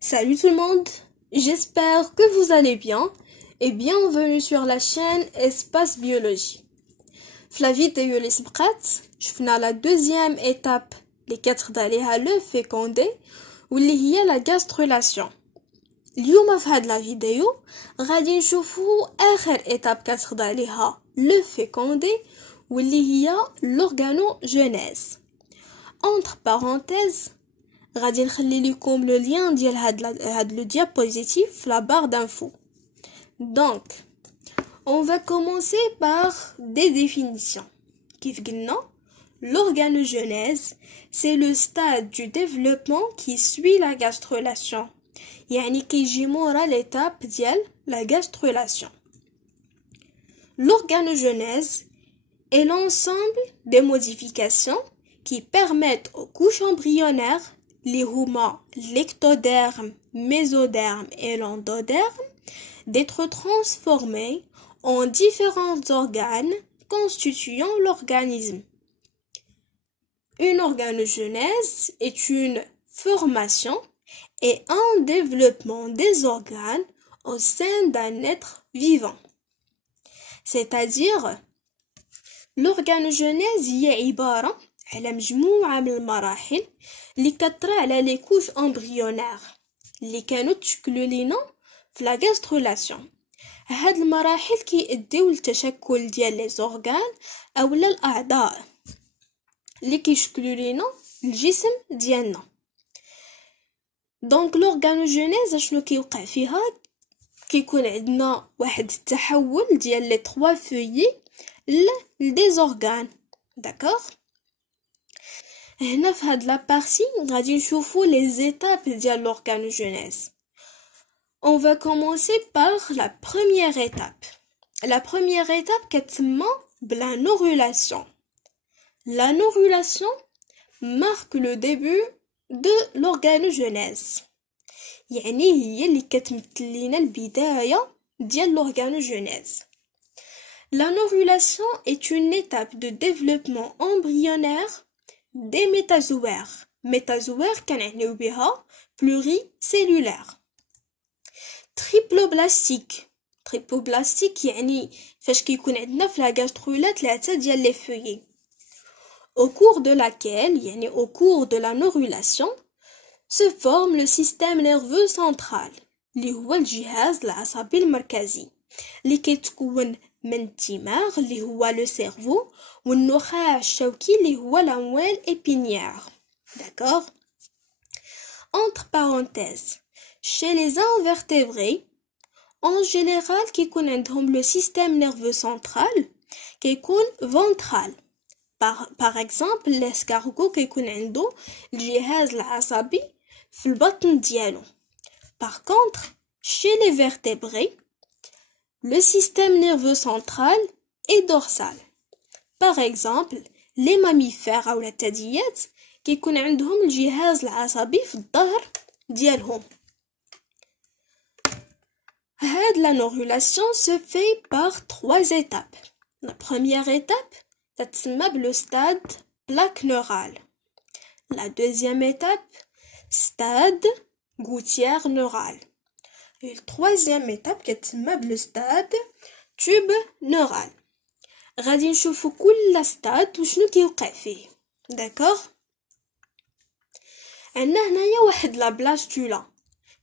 Salut tout le monde, j'espère que vous allez bien et bienvenue sur la chaîne Espace Biologie. في la vidéo اللي سبقت شفنا la deuxième étape اللي كتخضع ليها le fécondé واللي هي la gastrulation. اليوم في هاد la vidéo غادي نشوفو آخر étape كتخضع ليها le fécondé واللي هي l'organogenèse. Entre parenthèses غادي نخلي لكم le lien ديال هاد le diapositive في la barre d'infos. Donc, on va commencer par des définitions. كيف قلنا, l'organogenèse, c'est le stade du développement qui suit la gastrulation. يعني كيجي مورا l'étape ديال la gastrulation. L'organogenèse est l'ensemble des modifications qui permettent aux couches embryonnaires, les huma, l'ectoderme, mésoderme et l'endoderme, d'être transformés en différents organes constituant l'organisme. Une organogenèse est une formation et un développement des organes au sein d'un être vivant. C'est-à-dire, l'organogenèse هي عبارة على مجموعة من المراحل اللي كتطرى على لي كوش امبريونير اللي كانوا تشكلوا لينا في لا غاسترولاسيون. هاد المراحل كيؤديو للتشكل ديال لي زورغان اولا الاعضاء اللي كيشكلوا لينا الجسم ديالنا. دونك لورغانوجينيز شنو كيوقع فيها؟ كيكون عندنا واحد التحول ديال لي 3 فويي لدي زورغان. داكوغ، هنا في هاد لا بارتي غادي نشوفو لي زيتاب ديال لورغانوجينيز. On va commencer par la première étape. La première étape كتسمى بلا norulation. La norulation marque le début de l'organogenèse. يعني هي اللي كتمثل لينا البداية ديال l'organogenèse. La norulation est une étape de développement embryonnaire des métazoaires. métazoaires كنعنيو بها pluricellulaire. Tripoblastique يعني فاش كيكون عندنا في لا غاسترولات 3 ديال لي فويي. Au cours de laquelle, يعني au cours de la norulation, se forme le système nerveux central اللي هو الجهاز العصبي المركزي اللي كيتكون من الدماغ اللي هو le cerveau والنخاع الشوكي اللي هو la moelle épinière. D'accord? Entre parenthèses, chez les invertébrés, en général كيكون عندهم le système nerveux central كيكون ventral. Par exemple, l'escargot كيكون عنده الجهاز العصبي في البطن ديالو. Par contre, chez les vertébrés, le système nerveux central est dorsal. Par exemple, les mammifères أو الثدييات كيكون عندهم الجهاز العصبي في الظهر ديالهم. La norulation se fait par 3 étapes. La première étape, le stade plaque neurale. La deuxième étape, stade gouttière neurale. Et la troisième étape, le stade tube neural. غادي نشوفو كل stade وشنو كيوقع فيه. D'accord? عندنا هنايا واحد لا blastula.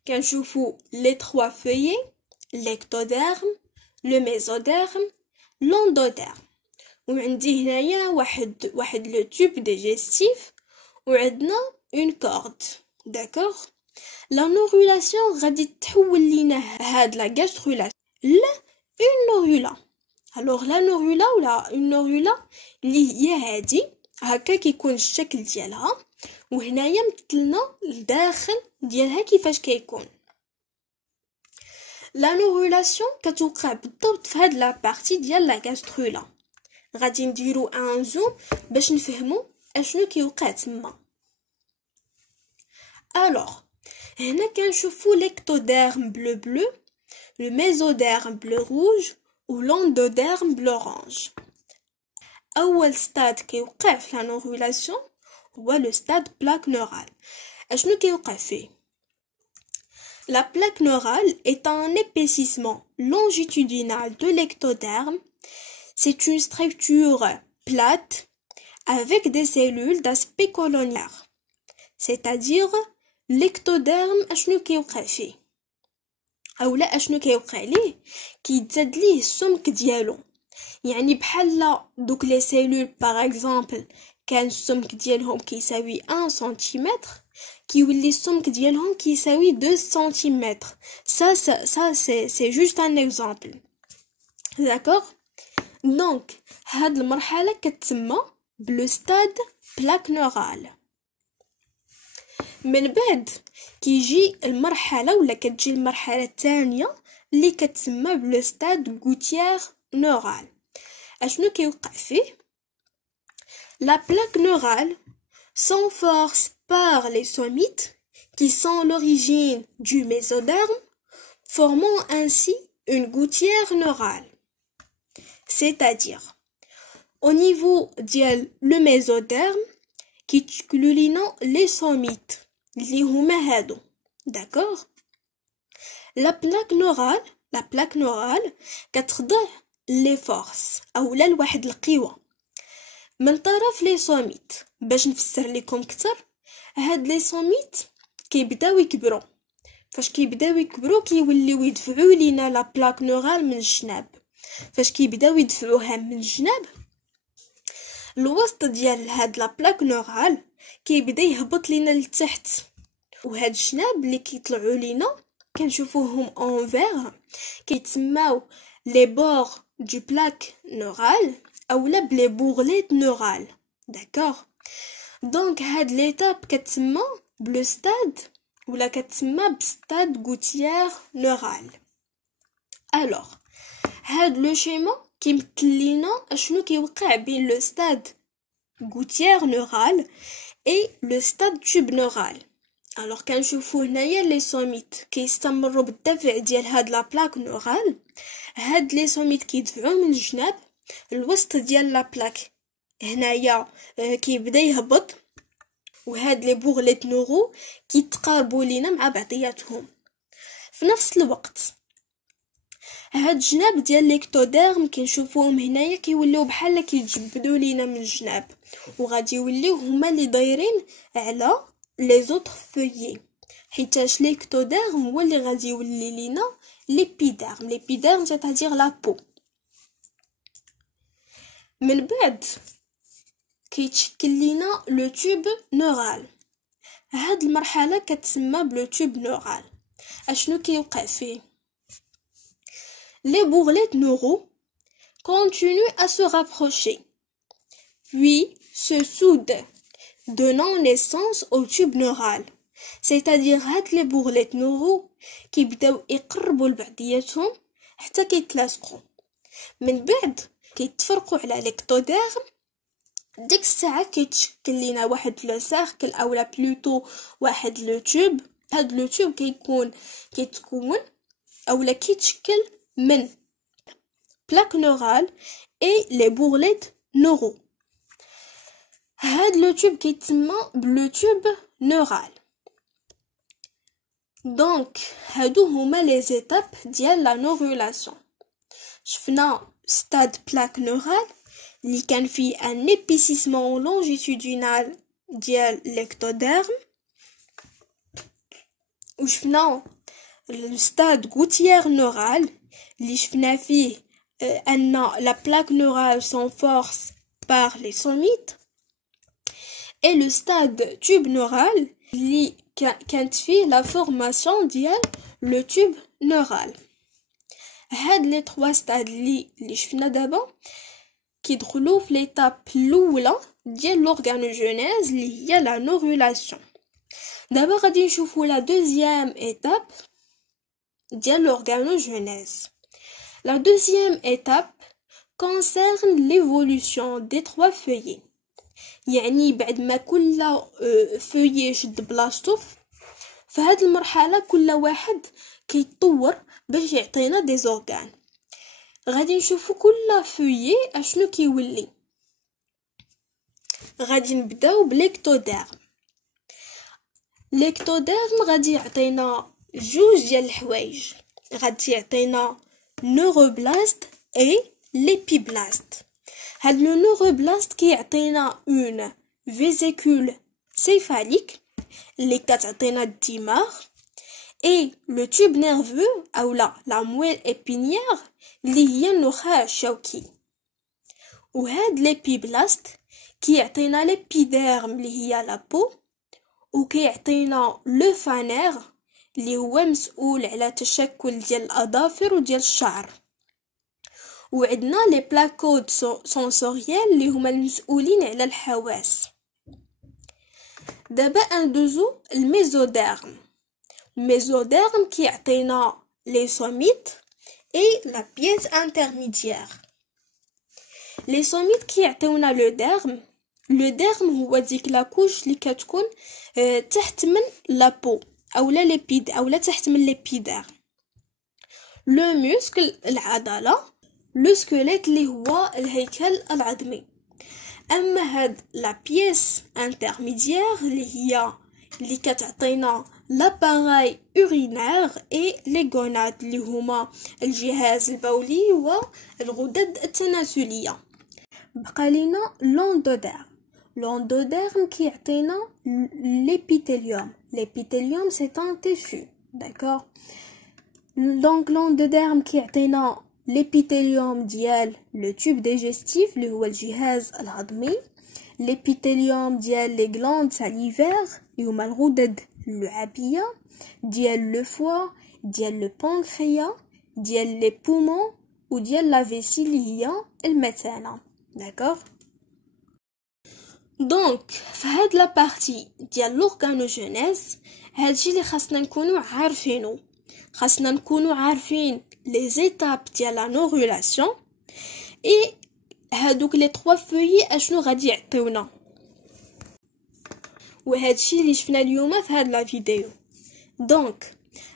كنشوفو les 3 feuillets, l'ectoderme, le mésoderme, l'endoderme. وعندي هنايا واحد le tube digestif وعندنا une corde. D'accord? La norulation غادي تحول لينا هاد la gastrulation ل une norula. Alors la norula ولا une norula اللي هي هادي هكا كيكون الشكل ديالها وهنايا مثلنا الداخل ديالها كيفاش كيكون. La norulation كتوقع بالضبط في هاد لا بارتي ديال لا غاسترولا. غادي نديرو ان زوم باش نفهمو اشنو كيوقع تما. Alors, هنا كنشوفو l'ectoderme bleu, le mésoderme bleu rouge ou l'endoderme bleu orange. أول stade كيوقع في la norulation هو le stade plaque neurale. اشنو كيوقع فيه؟ La plaque neurale est un épaississement longitudinal de l'ectoderme. C'est une structure plate avec des cellules d'aspect colonnaire. C'est-à-dire l'ectoderme اشنو كيوقع فيه اولا اشنو كيوقع ليه كيتزاد ليه السمك ديالو يعني بحال دوك لي سيلول باغ اكزامبل كان السمك ديالهم كيساوي 1 سنتيمتر كيولي السمك ديالهم كيساوي 2 سنتيمتر ça c'est juste un exemple d'accord donc هاد المرحله كتسمى بلو ستاد بلاك نورال من بعد كيجي المرحله ولا كتجي المرحله الثانيه اللي كتسمى بلو ستاد غوتيير نورال اشنو كيوقع فيه la plaque neurale s'enforce par les somites qui sont l'origine du mésoderme formant ainsi une gouttière neurale c'est-à-dire au niveau ديال le mésoderme كيتشكلوا لينا les somites اللي هما هادو d'accord la plaque neurale كتخضع les forces اولا لواحد القوه من طرف لي صوميت باش نفسر لكم اكثر هاد لي صوميت كيبداو يكبروا فاش كيبداو يكبروا كيوليو يدفعوا لينا لا بلاك نورال من الجناب فاش كيبداو يدفعوها من الجناب الوسط ديال هاد لا بلاك نورال كيبدا يهبط لينا لتحت وهاد الجناب اللي كيطلعوا لينا كنشوفوهم انفير كيتسماو لي بور du plaque neurale اولا بلي بورليت نورال داكوغ دونك هاد ليتاب كتسمى بلو ستاد ولا كتسمى بستاد غوتيير نورال الوغ هاد لو شيما كيمثل لينا اشنو كيوقع بين لو ستاد غوتيير نورال اي لو ستاد توب نورال الوغ كنشوفو هنايا لي سوميت كيستمروا بالدفع ديال هاد لا بلاك نورال هاد لي سوميت كيدفعوا من الجناب الوسط ديال لا بلاك هنايا كيبدا يهبط وهاد لي بورليت نورو كيتقاربوا لينا مع بعضياتهم في نفس الوقت هاد الجناب ديال ليكتوديرم كنشوفوهم هنايا كيوليو بحال كيتجبدوا لينا من الجناب وغادي يوليو هما اللي دايرين على لي زوطر فويي حيتاش ليكتوديرم هو اللي غادي يولي لينا ليبيديرم c'est-à-dire لا بو من بعد كيتشكل لينا لو توب نورال هاد المرحله كتسمى بلو توب نورال اشنو كيوقع فيه les bourrelets neuraux continuent à se rapprocher puis se soudent donnant naissance au tube neural c'est-à-dire هاد les bourrelets neuraux كيبداو يقربوا لبعضياتهم حتى كيتلاصقوا من بعد كيتفرقوا على ليكتوديرم ديك الساعه كيتشكل لينا واحد لو سيركل اولا بلوتو واحد لو توب هاد لو توب كيتكون اولا كيتشكل من plaque neurale et les bourrelets neuraux هاد لو توب كيتسمى بلو توب نورال دونك هادو هما لي زيتاب ديال لا نورولاسيون شفنا ستاد بلاك نورال اللي كان فيه ان épaississement longitudinal ديال l'ectoderme وشفنا الستاد غوتيير نورال اللي شفنا فيه ان لا plaque neurale s'enforce par les somites et le stade tube neural اللي كانت فيه la formation ديال le tube neural هاد لي 3 ستاد اللي شفنا دابا كيدخلوا في ليتاب الاولى ديال لورغانوجينيز اللي هي لا نورولاسيون دابا غادي نشوفوا لا دوزيام ايتاب ديال l'organogenèse. La deuxième étape concerne l'évolution des 3 feuillets. يعني بعد ما كل فeuillet شد بلاصتو فهاد المرحلة كل واحد كيتطور باش يعطينا دي زورغان. غادي نشوفو كل فeuillet اشنو كيولي. غادي نبداو بليكتوديرم. ليكتوديرم غادي يعطينا جوج ديال الحوايج غادي يعطينا نوروبلاست اي ليبيبلاست. هاد لو نوروبلاست كيعطينا اون فيزيكول سيفاليك اللي كتعطينا الدماغ اي لو توب نيرفو اولا لا مويل ابينيير اللي هي النخاع الشوكي. وهاد ليبيبلاست كيعطينا ليبيديرم اللي هي لابو، وكيعطينا لو فانير اللي هو مسؤول على تشكل ديال الاظافر وديال الشعر. وعندنا لي بلاكود سونسوريال اللي هما المسؤولين على الحواس. دابا اندوزو الميزوديرم. الميزوديرم كيعطينا لي سوميت اي لا بييس انترميديير. لي سوميت كيعطيونا لو ديرم. لو ديرم هو ديك لاكوش اللي كتكون تحت من لابو اولا ليبيد اولا تحت من ليبيدير. لو موسكل العضله. لو سكيليت اللي هو الهيكل العظمي. اما هاد لا بييس انترميديير اللي كتعطينا لاباراي اورينير اي لي غوناد اللي هما الجهاز البولي والغدد التناسليه. بقى لينا لوندوديرم. لوندوديرم كيعطينا ليبيتيليوم. ليبيتيليوم سي ان تيشو، داكور. دونك لوندوديرم كيعطينا ليبيتيليوم ديال لو توب ديجستيف اللي هو الجهاز الهضمي، ليبيتيليوم ديال لي غلاند ساليفير اللي هما الغدد اللعابيه، ديال لو فوا، ديال لو بانكريا، ديال لي بومون وديال لا فيسي اللي هي المثانه، داكور. دونك في هاد لا بارتي ديال لورغانوجينيز هادشي اللي خاصنا نكونوا عارفينه. خاصنا نكونوا عارفين لي زيتاب ديال لا نورولاسيون اي هادوك لي 3 فويي اشنو غادي يعطيونا. وهادشي اللي شفنا اليوم في هاد لا فيديو. دونك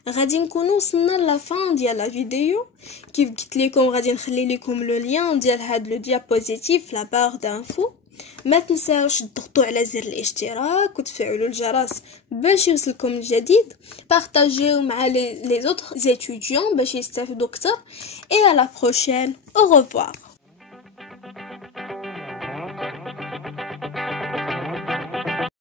غادي نكونوا وصلنا لا فان ديال لا فيديو. كيف قلت لكم غادي نخلي لكم لو لين ديال هاد لو ديابوزيتيف لا بار دانفو. ما تنساوش تضغطوا على زر الاشتراك وتفعلوا الجرس باش يوصلكم الجديد. بارطاجيو مع لي زوتر étudiants باش يستافدوا اكثر. et à la prochaine. au revoir.